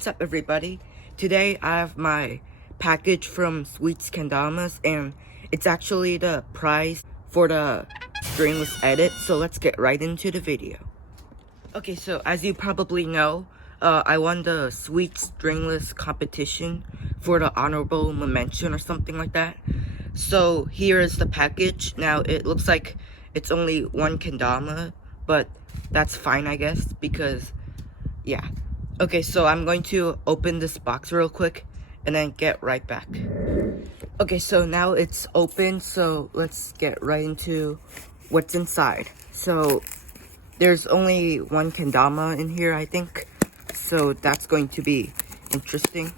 What's up, everybody? Today I have my package from Kendamas, and it's actually the prize for the Stringless edit, so let's get right into the video. Okay, so as you probably know, I won the Stringless competition for the honorable mention or something like that. So here is the package. Now it looks like it's only one kendama, but that's fine, I guess, because yeah. Okay, so I'm going to open this box real quick and then get right back. Okay, so now it's open, so let's get right into what's inside. So there's only one kendama in here, I think, so that's going to be interesting.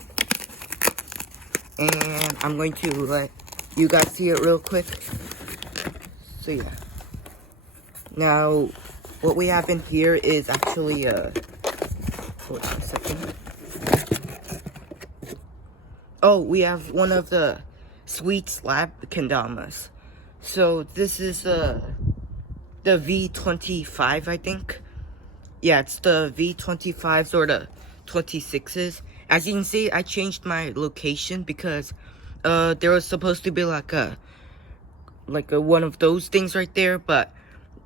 And I'm going to let you guys see it real quick. So yeah. Now, what we have in here is actually hold on a second. Oh, we have one of the Sweet Slab Kendamas. So this is the V25, I think. Yeah, it's the V25s or the 26s. As you can see, I changed my location because there was supposed to be like a one of those things right there, but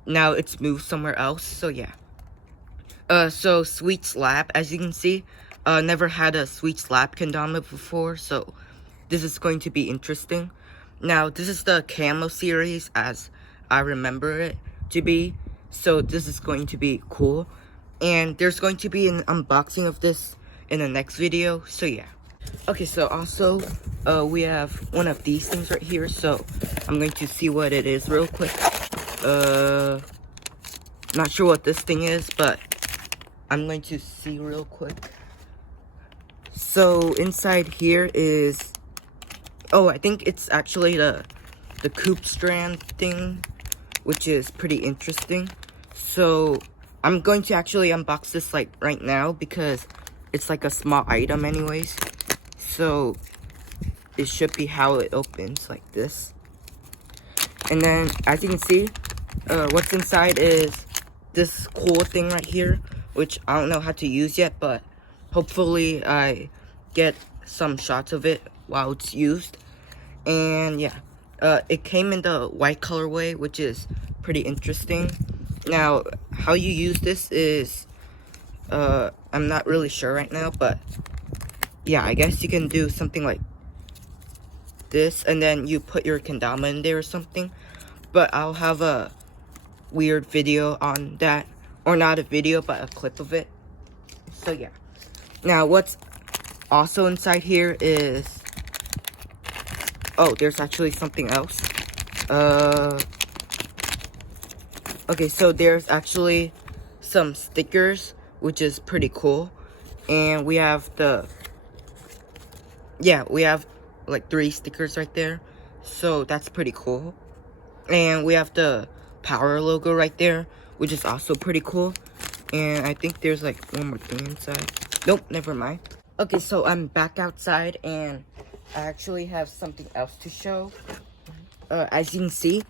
now it's moved somewhere else. So yeah. So Sweet Slab, as you can see, never had a Sweet Slab kendama before, so this is going to be interesting. Now, this is the camo series as I remember it to be, so this is going to be cool. And there's going to be an unboxing of this in the next video, so yeah. Okay, so also, we have one of these things right here, so I'm going to see what it is real quick. Not sure what this thing is, but I'm going to see real quick. So inside here is, oh, I think it's actually the coupe strand thing, which is pretty interesting. So I'm going to actually unbox this like right now because it's like a small item anyways. So it should be how it opens, like this. And then as you can see, what's inside is this cool thing right here, which I don't know how to use yet, but hopefully I get some shots of it while it's used. And yeah, it came in the white colorway, which is pretty interesting. Now, how you use this is, I'm not really sure right now, but yeah, I guess you can do something like this, and then you put your kendama in there or something. But I'll have a weird video on that, or not a video, but a clip of it. So yeah. Now, what's also inside here is, oh, there's actually something else. Okay, so there's actually some stickers, which is pretty cool. And we have we have like 3 stickers right there. So that's pretty cool. And we have the power logo right there, which is also pretty cool. And I think there's like one more thing inside. Nope, never mind. Okay, so I'm back outside and I actually have something else to show. As you can see,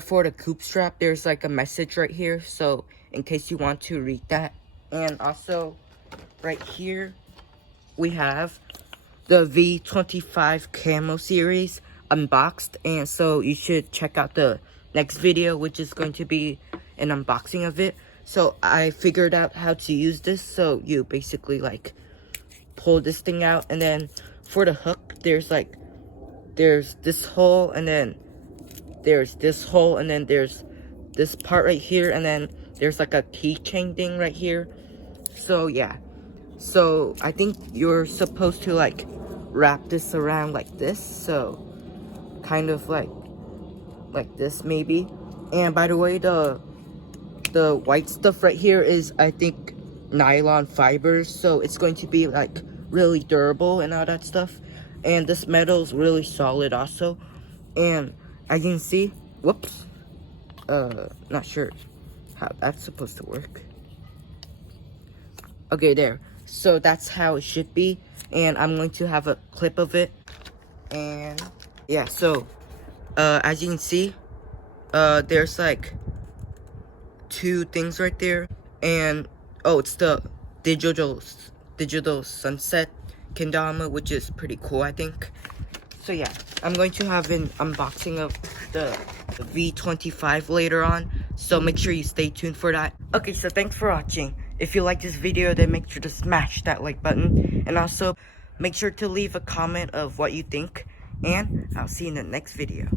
for the coupe strap, there's like a message right here. So in case you want to read that. And also right here, we have the V25 camo series unboxed. And so you should check out the next video, which is going to be an unboxing of it. So I figured out how to use this. So you basically like pull this thing out, and then for the hook, there's this hole, and then there's this hole, and then there's this part right here, and then there's like a keychain thing right here. So yeah, so I think you're supposed to like wrap this around like this, so kind of like this maybe. And by the way, the white stuff right here is, I think, nylon fibers, so it's going to be like really durable and all that stuff. And this metal is really solid also. And as you can see, whoops, not sure how that's supposed to work. Okay, there. So that's how it should be, and I'm going to have a clip of it. And yeah, so as you can see, there's like 2 things right there, and oh, it's the digital sunset kendama, which is pretty cool, I think. So yeah, I'm going to have an unboxing of the V25 later on, so make sure you stay tuned for that. Okay, so thanks for watching. If you like this video, then make sure to smash that like button, and also make sure to leave a comment of what you think, and I'll see you in the next video.